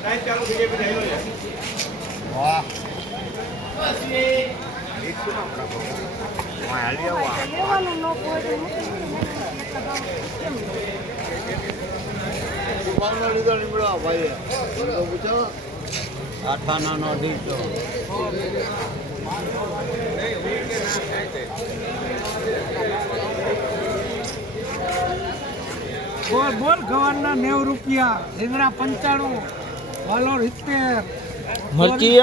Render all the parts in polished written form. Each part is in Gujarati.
વાહ લીધો નીકળો ભાઈ પૂછો આઠાના નો ઢીચો બોલ બોલ ગવારના 90 રૂપિયા, રીંગણા 95, વાલોર 70, મરચી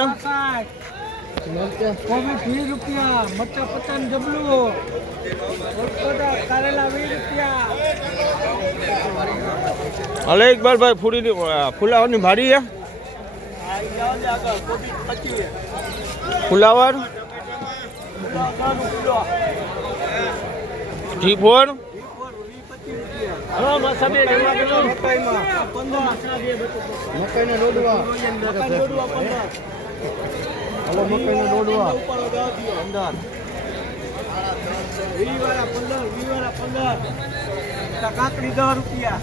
કોબી 20 રૂપિયા, મરચા 50 જબલું, કારેલા 20 રૂપિયા. હલે ઇકબાલભાઈ ફુલાવરની ભારી છે ફુલાવર G4 મકાઈના ડોડવા હલો મકાઈના ડોડવા અંદર 20 કાકડી 10 રૂપિયા,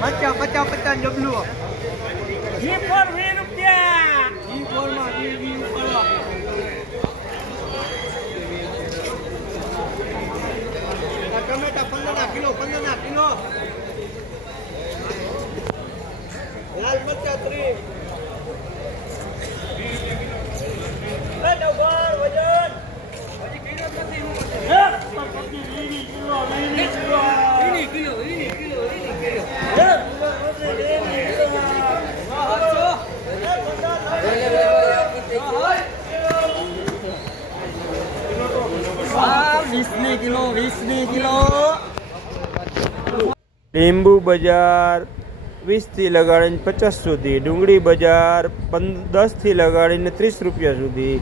મરચા 50 જબલું, G4 20 રૂપિયા, G4 માં 20 ઉપર. ટમેટા 15 કિલો, લાલ મરચા 30. લીંબુ બજાર 20 થી લગાડીને 50 સુધી, ડુંગળી બજાર 10 થી લગાડીને 30 રૂપિયા સુધી,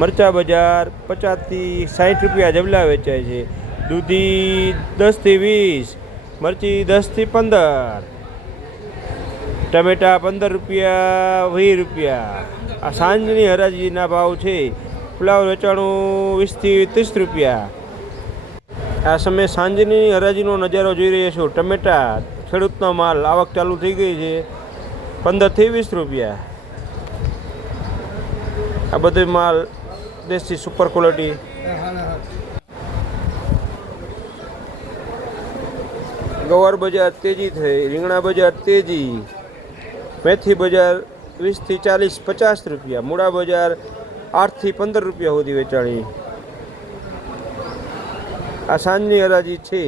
મરચા બજાર 50 થી 60 રૂપિયા જબલા વેચાય છે, દૂધી 10 થી 20, મરચી 10 થી 15, ટમેટા 15 રૂપિયા 20 રૂપિયા. આ સાંજની હરાજીના ભાવ છે. ફુલાવર વેચાણું 20 થી 30 રૂપિયા. આ સમયે સાંજની હરાજીનો નજારો જોઈ રહ્યા છો. ટમેટા ખેડૂતનો માલ, આવક ચાલુ થઈ ગઈ છે, 15 થી 20 રૂપિયા. આ બધો માલ દેશી સુપર ક્વોલિટી. ગવાર બજાર તેજી થઈ, રીંગણા બજાર તેજી, મેથી બજાર 20 થી 40 50 રૂપિયા, મૂળા બજાર 8 થી 15 રૂપિયા સુધી વેચાણી. આ સાંજની હરાજી છે.